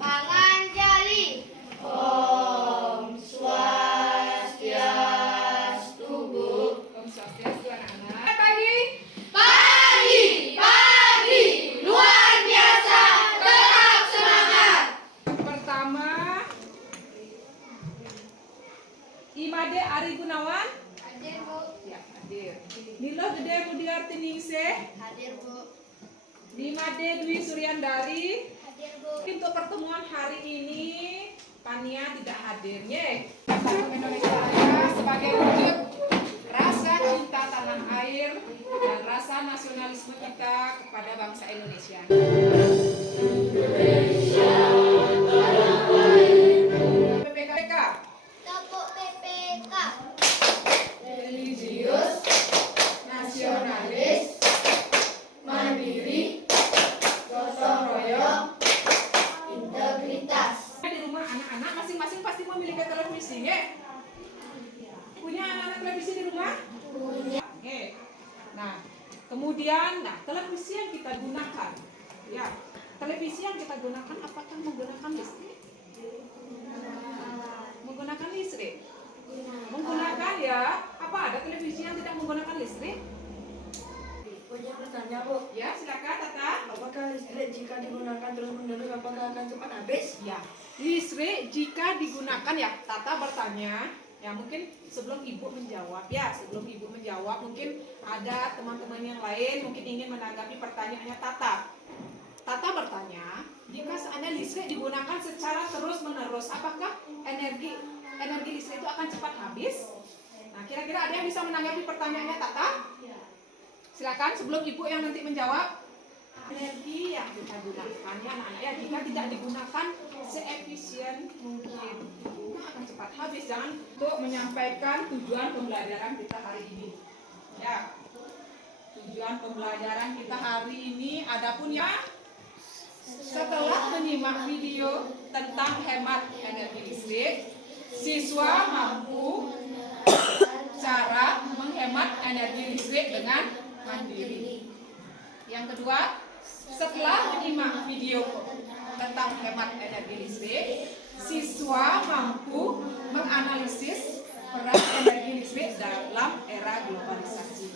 Panganjali. Om Swastiastu, Bu. Om Swastiastu anak-anak. Pagi. Pagi, luar biasa, tetap semangat. Pertama, Imade Ari Gunawan. Hadir, Bu. Ya, hadir. Nilo Gede Mudiarti Ningsih. Hadir, Bu. Dimade Dwi Suryandari. Hadir, Bu. Untuk pertemuan hari ini, Pania tidak hadir. Ye. Indonesia Raya sebagai wujud rasa cinta tanah air dan rasa nasionalisme kita kepada bangsa Indonesia. PPK. Tepuk PPK. Religius, nasionalis, mandiri, gotong royong, Integritas. Di rumah anak-anak masing-masing pasti memiliki televisi, ya? Punya anak-anak televisi di rumah? Punya. Oke. Nah, kemudian, televisi yang kita gunakan, ya, televisi yang kita gunakan apakah menggunakan listrik? Menggunakan listrik? Menggunakan, ya. Apa ada televisi yang tidak menggunakan listrik? Punya bertanya, Bu. Ya, silakan, Tata. Apakah listrik jika digunakan terus-menerus apakah akan cepat habis? Ya, listrik jika digunakan, ya, Tata bertanya. Ya, mungkin sebelum Ibu menjawab, ya, sebelum Ibu menjawab, mungkin ada teman-teman yang lain mungkin ingin menanggapi pertanyaannya Tata. Tata bertanya, jika seandainya listrik digunakan secara terus-menerus, apakah energi listrik itu akan cepat habis? Nah, kira-kira ada yang bisa menanggapi pertanyaannya Tata? Silakan sebelum Ibu yang nanti menjawab. Energi yang kita gunakan, ya anak-anak, ya, jika tidak digunakan seefisien mungkin, itu akan cepat habis. Jangan untuk menyampaikan tujuan pembelajaran kita hari ini. Ya, tujuan pembelajaran kita hari ini adapun ya, setelah menyimak video tentang hemat energi listrik, siswa mampu cara menghemat energi listrik dengan mandiri. Yang kedua, setelah menyimak video tentang hemat energi listrik, siswa mampu menganalisis peran energi listrik dalam era globalisasi.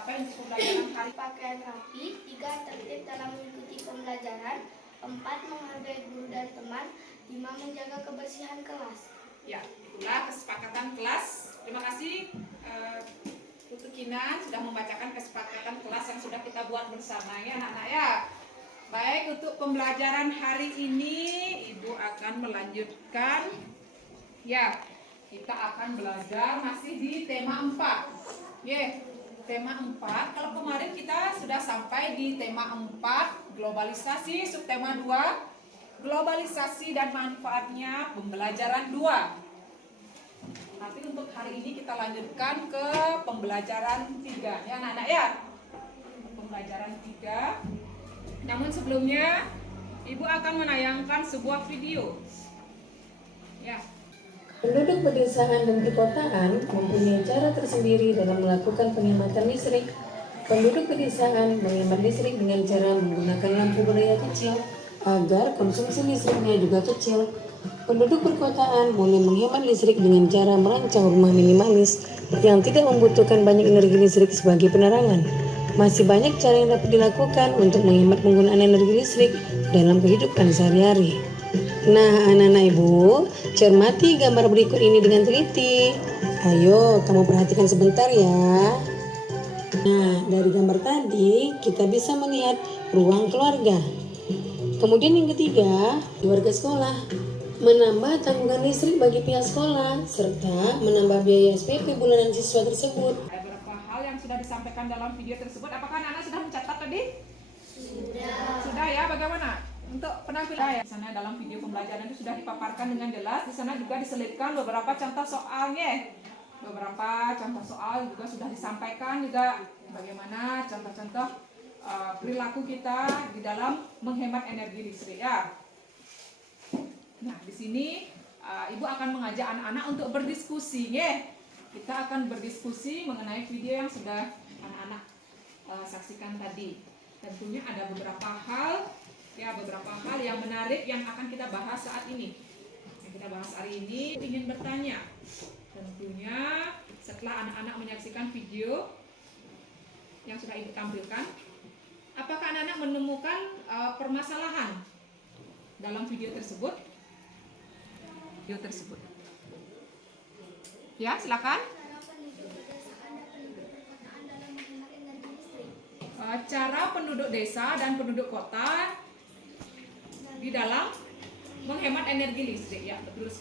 Apa yang untuk pembelajaran hari Pakaian rapi. 3. Tertib dalam mengikuti pembelajaran. 4. Menghargai guru dan teman. 5. Menjaga kebersihan kelas. Ya, itulah kesepakatan kelas. Terima kasih Putu Kinan sudah membacakan kesepakatan kelas yang sudah kita buat bersama, ya anak-anak, ya. Baik, untuk pembelajaran hari ini Ibu akan melanjutkan. Ya, kita akan belajar masih di tema 4. Tema 4. Kalau kemarin kita sudah sampai di tema 4, globalisasi, subtema 2, globalisasi dan manfaatnya, pembelajaran 2. Nanti untuk hari ini kita lanjutkan ke pembelajaran 3, ya anak-anak, ya. Pembelajaran 3. Namun sebelumnya Ibu akan menayangkan sebuah video. Ya. Penduduk pedesaan dan perkotaan mempunyai cara tersendiri dalam melakukan penghematan listrik. Penduduk pedesaan menghemat listrik dengan cara menggunakan lampu berdaya kecil agar konsumsi listriknya juga kecil. Penduduk perkotaan mulai menghemat listrik dengan cara merancang rumah minimalis yang tidak membutuhkan banyak energi listrik sebagai penerangan. Masih banyak cara yang dapat dilakukan untuk menghemat penggunaan energi listrik dalam kehidupan sehari-hari. Nah, anak-anak Ibu, cermati gambar berikut ini dengan teliti. Ayo, kamu perhatikan sebentar ya. Nah, dari gambar tadi kita bisa melihat ruang keluarga. Kemudian yang ketiga, keluarga sekolah. Menambah tanggungan listrik bagi pihak sekolah, serta menambah biaya SPP bulanan siswa tersebut. Ada beberapa hal yang sudah disampaikan dalam video tersebut. Apakah anak-anak sudah mencatat tadi? Sudah ya, bagaimana? Untuk penampilan di sana dalam video pembelajaran itu sudah dipaparkan dengan jelas. Di sana juga diselipkan beberapa contoh soalnya. Beberapa contoh soal juga sudah disampaikan juga bagaimana contoh-contoh perilaku kita di dalam menghemat energi listrik, ya. Nah, di sini Ibu akan mengajak anak-anak untuk berdiskusi, ya. Kita akan berdiskusi mengenai video yang sudah anak-anak saksikan tadi. Tentunya ada beberapa hal beberapa hal yang menarik yang akan kita bahas saat ini. Yang kita bahas hari ini ingin bertanya. Tentunya setelah anak-anak menyaksikan video yang sudah Ibu tampilkan, apakah anak-anak menemukan permasalahan dalam video tersebut? Ya, silakan. Cara penduduk desa dan penduduk kota di dalam menghemat energi listrik, ya betul.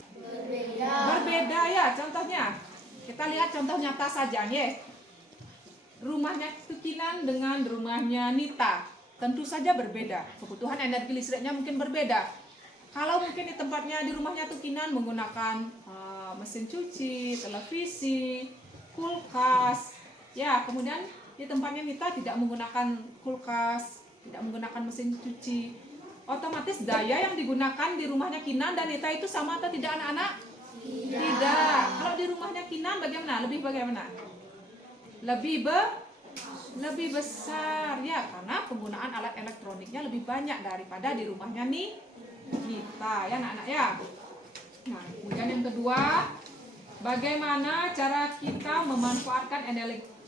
Berbeda ya, contohnya kita lihat contoh nyata saja ya. Rumahnya Tukinan dengan rumahnya Nita tentu saja berbeda. Kebutuhan energi listriknya mungkin berbeda. Kalau mungkin di tempatnya di rumahnya Tukinan menggunakan mesin cuci, televisi, kulkas, ya kemudian di tempatnya Nita tidak menggunakan kulkas, tidak menggunakan mesin cuci. Otomatis daya yang digunakan di rumahnya Kinan dan Nita itu sama atau tidak anak-anak? Tidak. Kalau di rumahnya Kinan bagaimana? Lebih besar ya, karena penggunaan alat elektroniknya lebih banyak daripada di rumahnya Nita ya anak-anak ya. Nah, kemudian yang kedua, bagaimana cara kita memanfaatkan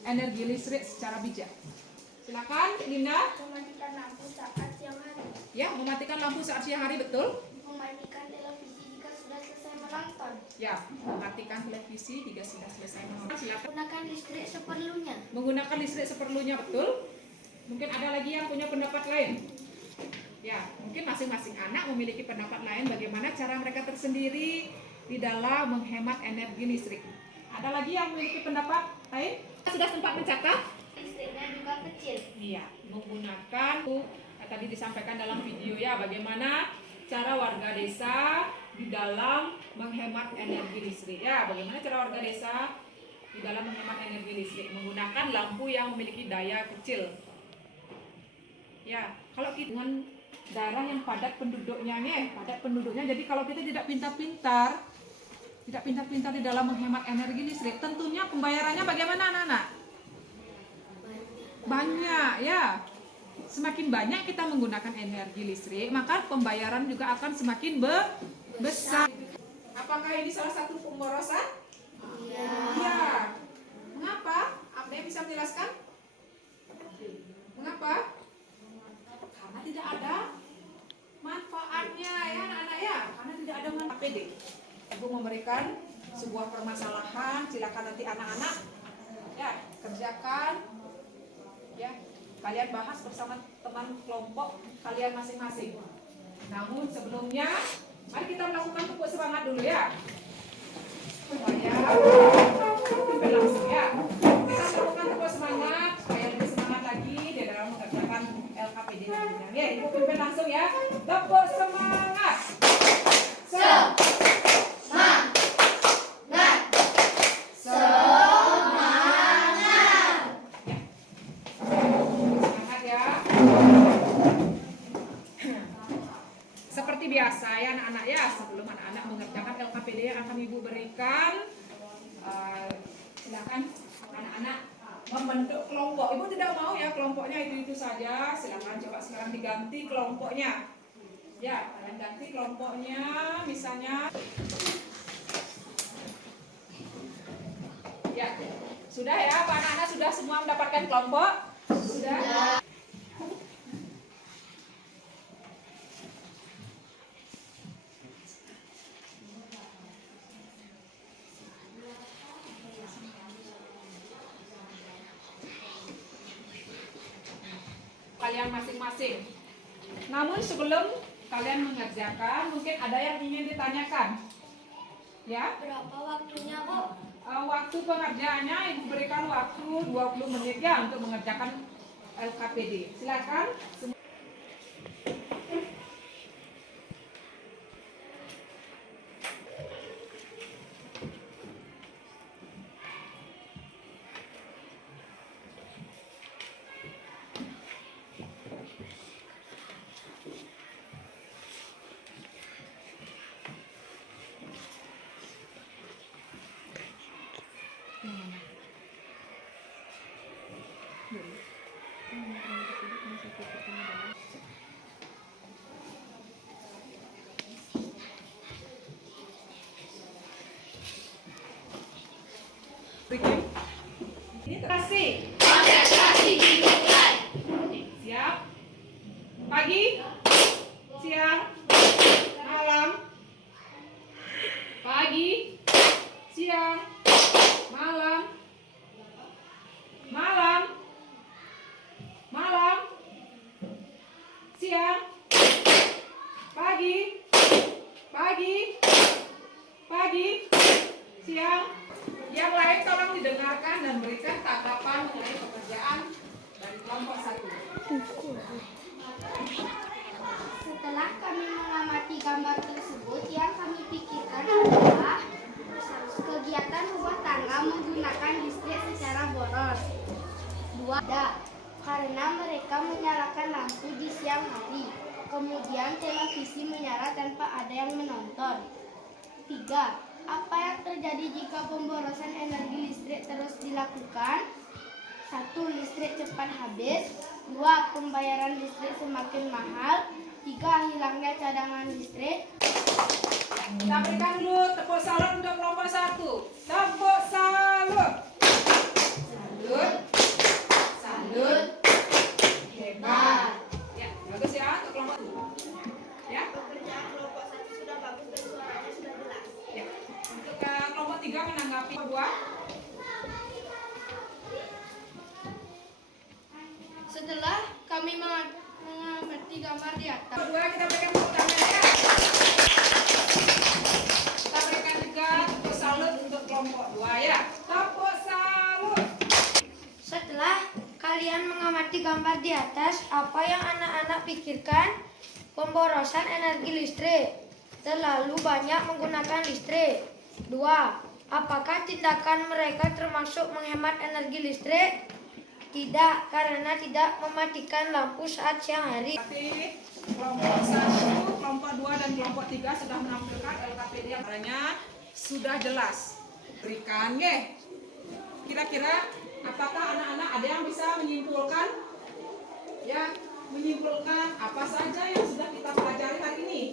energi listrik secara bijak? Silakan, Linda. Mematikan lampu saat siang hari. Ya, mematikan lampu saat siang hari, betul. Mematikan televisi jika sudah selesai menonton. Ya, mematikan televisi jika sudah selesai menonton. Silakan. Gunakan listrik seperlunya. Menggunakan listrik seperlunya, betul. Mungkin ada lagi yang punya pendapat lain. Ya, mungkin masing-masing anak memiliki pendapat lain bagaimana cara mereka tersendiri di dalam menghemat energi listrik. Ada lagi yang memiliki pendapat lain? Sudah sempat mencatat? Listriknya juga kecil. Iya, menggunakan tadi disampaikan dalam video ya, bagaimana cara warga desa di dalam menghemat energi listrik. Ya, bagaimana cara warga desa di dalam menghemat energi listrik menggunakan lampu yang memiliki daya kecil. Ya, kalau kita dengan daerah yang padat penduduknya jadi kalau kita tidak pintar-pintar di dalam menghemat energi listrik, tentunya pembayarannya bagaimana anak-anak? Banyak ya. Semakin banyak kita menggunakan energi listrik, maka pembayaran juga akan semakin besar. Apakah ini salah satu pemborosan? Iya. Mengapa? Ada yang bisa menjelaskan? Mengapa? Karena tidak ada manfaatnya ya anak-anak ya. Karena tidak ada manfaat. APD. Ibu memberikan sebuah permasalahan, silakan nanti anak-anak ya kerjakan ya. Kalian bahas bersama teman kelompok kalian masing-masing. Namun sebelumnya, mari kita melakukan tepuk semangat dulu ya. Supaya pimpin langsung ya. Kita melakukan tepuk semangat supaya lebih semangat lagi di dalam mengerjakan LKPD nantinya. Ya, Ibu pimpin langsung ya. Tepuk semangat. Seperti biasa ya anak-anak ya, sebelum anak-anak mengerjakan LKPD yang akan Ibu berikan, silakan anak-anak membentuk kelompok. Ibu tidak mau ya kelompoknya itu saja, silakan coba sekarang diganti kelompoknya. Ya, kalian ganti kelompoknya, misalnya. Ya, sudah ya, Pak anak-anak sudah semua mendapatkan kelompok? Sudah. Kalian masing-masing. Namun sebelum kalian mengerjakan, mungkin ada yang ingin ditanyakan. Ya? Berapa waktunya, Bu? Waktu pengerjaannya Ibu berikan waktu 20 menit ya untuk mengerjakan LKPD. Silakan. Konsentrasi. Siap. Pagi, siang, malam. Pagi, siang, malam. Malam, malam, siang, pagi, pagi, pagi, siang. Yang lain tolong didengarkan dan berikan tanggapan mengenai pekerjaan dari kelompok 1. Setelah kami mengamati gambar tersebut, yang kami pikirkan adalah kegiatan rumah tangga menggunakan listrik secara boros. 2. Karena mereka menyalakan lampu di siang hari, kemudian televisi menyala tanpa ada yang menonton. 3. Apa yang terjadi jika pemborosan energi listrik terus dilakukan? 1. Listrik cepat habis. 2. Pembayaran listrik semakin mahal. 3. Hilangnya cadangan listrik. Kita berikan dulu tepuk salut untuk kelompok 1. Tepuk salut. Salut. Salut. Hebat. Ya, bagus ya untuk kelompok 1. Ya. Pekerjaan kelompok 1 sudah bagus dan suaranya sudah jelas. Ya. Untuk kelompok 3 menanggapi 2. Setelah kami mengamati gambar di atas, Kedua kita berikan tepuk tangan ya. Kita berikan juga tepuk salut untuk kelompok 2 ya. Tepuk salut. setelah kalian mengamati gambar di atas, apa yang anak-anak pikirkan? Pemborosan energi listrik, terlalu banyak menggunakan listrik. 2. Apakah tindakan mereka termasuk menghemat energi listrik? Tidak, karena tidak mematikan lampu saat siang hari. Tapi kelompok 1, kelompok 2 dan kelompok 3 sudah menampilkan LKPD yang caranya sudah jelas. Berikan ya. Kira-kira apakah anak-anak ada yang bisa menyimpulkan? Ya, menyimpulkan apa saja yang sudah kita pelajari hari ini?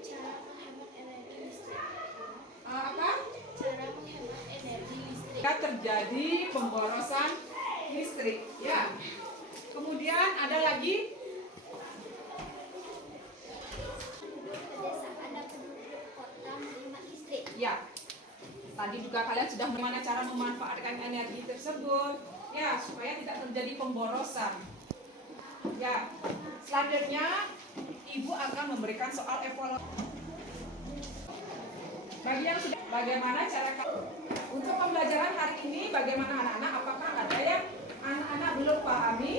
Cara menghemat energi listrik. Apa? Cara menghemat energi listrik. Jika terjadi pemborosan listrik, ya. Kemudian ada lagi Pedesaan dan penduduk kota menghemat listrik. ya. Tadi juga kalian sudah bagaimana cara memanfaatkan energi tersebut, ya, supaya tidak terjadi pemborosan. Ya, selanjutnya Ibu akan memberikan soal evaluasi. Bagi yang sudah, bagaimana cara untuk pembelajaran hari ini? Bagaimana anak-anak? Apakah ada yang anak-anak belum pahami?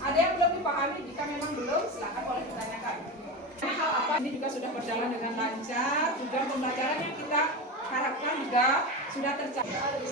Ada yang belum dipahami? Jika memang belum, silakan boleh ditanyakan. Hal apa ini juga sudah berjalan dengan lancar, juga pembelajaran yang kita harapkan juga sudah tercapai.